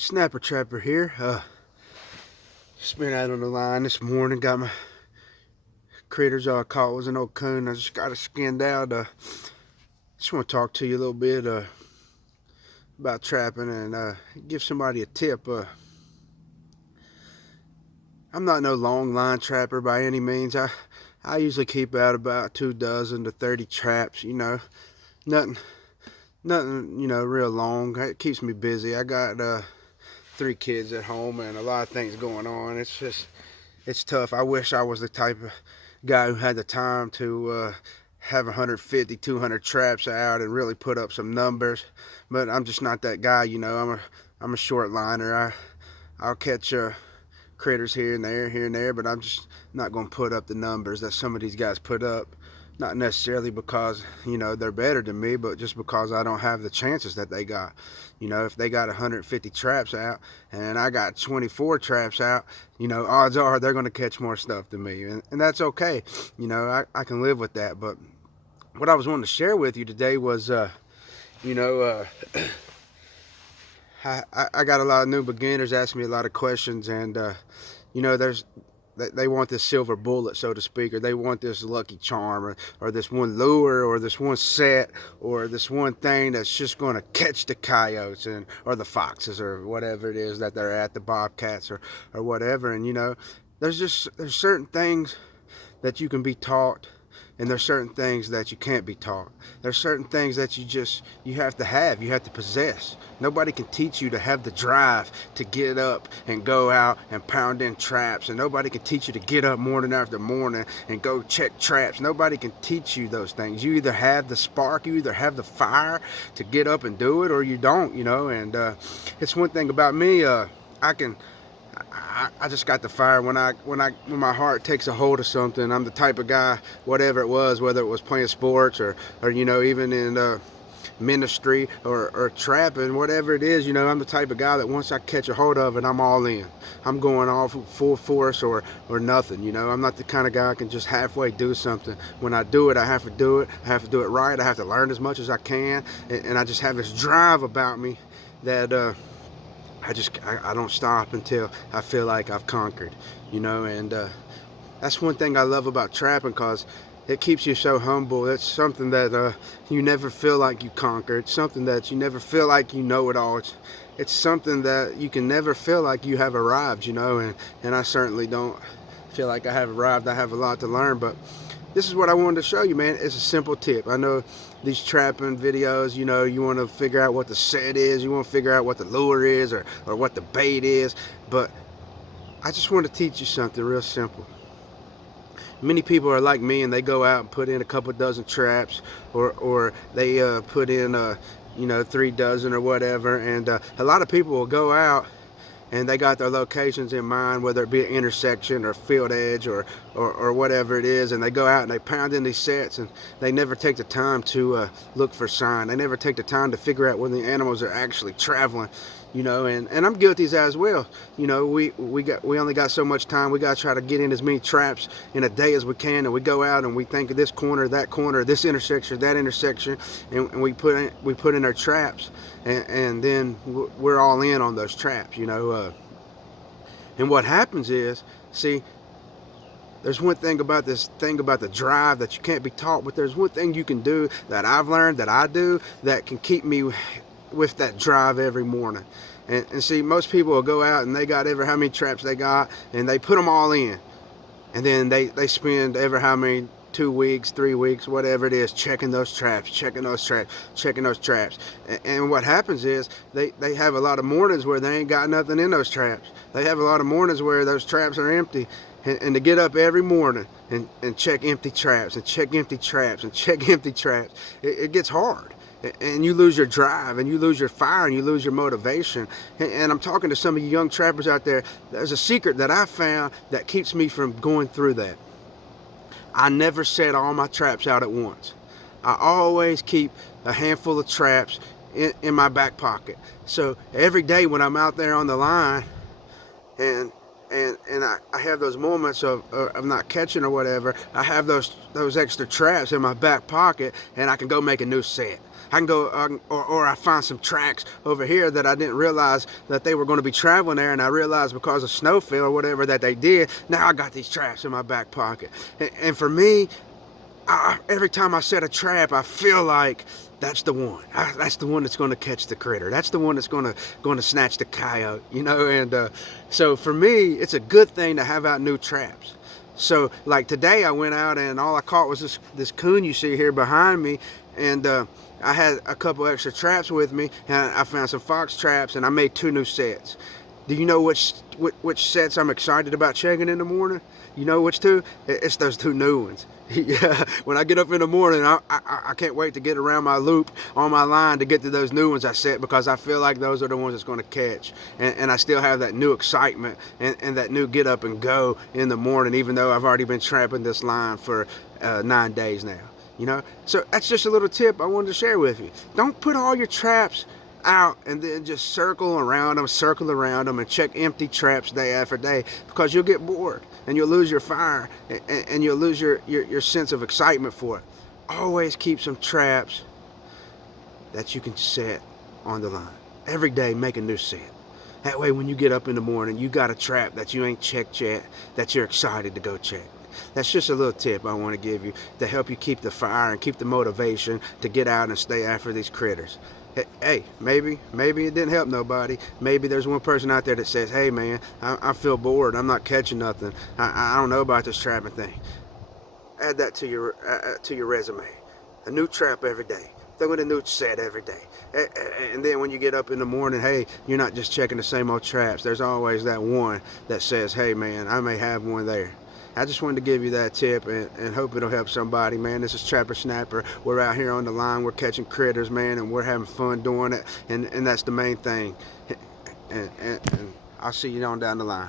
Snapper Trapper here. Just been out on the line this morning. Got my critters all caught. Was an old coon. I just got it skinned out. Just want to talk to you a little bit about trapping and give somebody a tip. I'm not no long line trapper by any means. I usually keep out about 2 dozen to 30 traps. Nothing real long. It keeps me busy. I got 3 kids at home and a lot of things going on. It's tough. I wish I was the type of guy who had the time to have 150, 200 traps out and really put up some numbers, but I'm just not that guy. I'm a short liner. I'll catch critters here and there, but I'm just not going to put up the numbers that some of these guys put up. Not necessarily because they're better than me, but just because I don't have the chances that they got. If they got 150 traps out and I got 24 traps out, odds are they're going to catch more stuff than me, and that's okay. I can live with that. But what I was wanting to share with you today was I got a lot of new beginners asking me a lot of questions, and they want this silver bullet, so to speak, or they want this lucky charm, or this one lure, or this one set, or this one thing that's just going to catch the coyotes or the foxes, or whatever it is that they're at, the bobcats, or whatever. And there's certain things that you can be taught, and there's certain things that you can't be taught. There's certain things that you have to possess. Nobody can teach you to have the drive to get up and go out and pound in traps, and nobody can teach you to get up morning after morning and go check traps. Nobody can teach you those things. You either have the spark, you either have the fire to get up and do it, or you don't. And it's one thing about me. I just got the fire when my heart takes a hold of something. I'm the type of guy, whatever it was, whether it was playing sports or even in ministry or trapping, whatever it is, I'm the type of guy that once I catch a hold of it, I'm all in. I'm going all full force or nothing. I'm not the kind of guy I can just halfway do something. When I do it, I have to do it. I have to do it right. I have to learn as much as I can, and I just have this drive about me that I don't stop until I feel like I've conquered, and that's one thing I love about trapping, because it keeps you so humble. It's something that you never feel like you conquered. It's something that you never feel like you know it all. It's something that you can never feel like you have arrived, and I certainly don't feel like I have arrived. I have a lot to learn, but this is what I wanted to show you, man. It's a simple tip. I know these trapping videos, you want to figure out what the set is, you want to figure out what the lure is or what the bait is, but I just want to teach you something real simple. Many people are like me, and they go out and put in a couple dozen traps, or they put in 3 dozen or whatever, and a lot of people will go out and they got their locations in mind, whether it be an intersection or field edge or whatever it is, and they go out and they pound in these sets, and they never take the time to look for sign. They never take the time to figure out when the animals are actually traveling, and I'm guilty as well. We only got so much time. We got to try to get in as many traps in a day as we can, and we go out and we think of this corner, that corner, this intersection, that intersection, and we put in our traps, and then we're all in on those traps, and what happens is, see, there's one thing about the drive that you can't be taught, but there's one thing you can do that I've learned, that I do, that can keep me with that drive every morning. And see, most people will go out and they got ever how many traps they got, and they put them all in, and then they spend ever how many 2 weeks, 3 weeks, whatever it is, checking those traps. And what happens is they have a lot of mornings where they ain't got nothing in those traps. They have a lot of mornings where those traps are empty. And to get up every morning and check empty traps and check empty traps and check empty traps, it gets hard. And you lose your drive, and you lose your fire, and you lose your motivation. And I'm talking to some of you young trappers out there. There's a secret that I found that keeps me from going through that. I never set all my traps out at once. I always keep a handful of traps in my back pocket. So every day when I'm out there on the line, and I have those moments of not catching or whatever, I have those extra traps in my back pocket, and I can go make a new set. I can go, or I find some tracks over here that I didn't realize that they were going to be traveling there, and I realized because of snowfall or whatever that they did, now I got these traps in my back pocket. And for me, every time I set a trap, I feel like that's the one. That's the one that's going to catch the critter. That's the one that's going to snatch the coyote, you know. And so for me, it's a good thing to have out new traps. So like today, I went out and all I caught was this coon you see here behind me, and I had a couple extra traps with me, and I found some fox traps, and I made 2 new sets. Do you know which sets I'm excited about checking in the morning? You know which 2? It's those 2 new ones. Yeah, when I get up in the morning, I can't wait to get around my loop on my line to get to those new ones I set, because I feel like those are the ones that's going to catch. And I still have that new excitement and that new get up and go in the morning, even though I've already been trapping this line for 9 days now. You know, so that's just a little tip I wanted to share with you. Don't put all your traps out and then just circle around them and check empty traps day after day, because you'll get bored and you'll lose your fire and you'll lose your sense of excitement for it. Always keep some traps that you can set on the line. Every day make a new set. That way when you get up in the morning, you got a trap that you ain't checked yet that you're excited to go check. That's just a little tip I want to give you to help you keep the fire and keep the motivation to get out and stay after these critters. Hey, maybe it didn't help nobody. Maybe there's one person out there that says, hey man, I feel bored, I'm not catching nothing, I don't know about this trapping thing. Add that to your resume. A new trap every day. Throw in a new set every day. And then when you get up in the morning, hey, you're not just checking the same old traps. There's always that one that says, hey man, I may have one there. I just wanted to give you that tip and hope it'll help somebody, man. This is Trapper Snapper. We're out here on the line. We're catching critters, man, and we're having fun doing it. And that's the main thing. And I'll see you on down the line.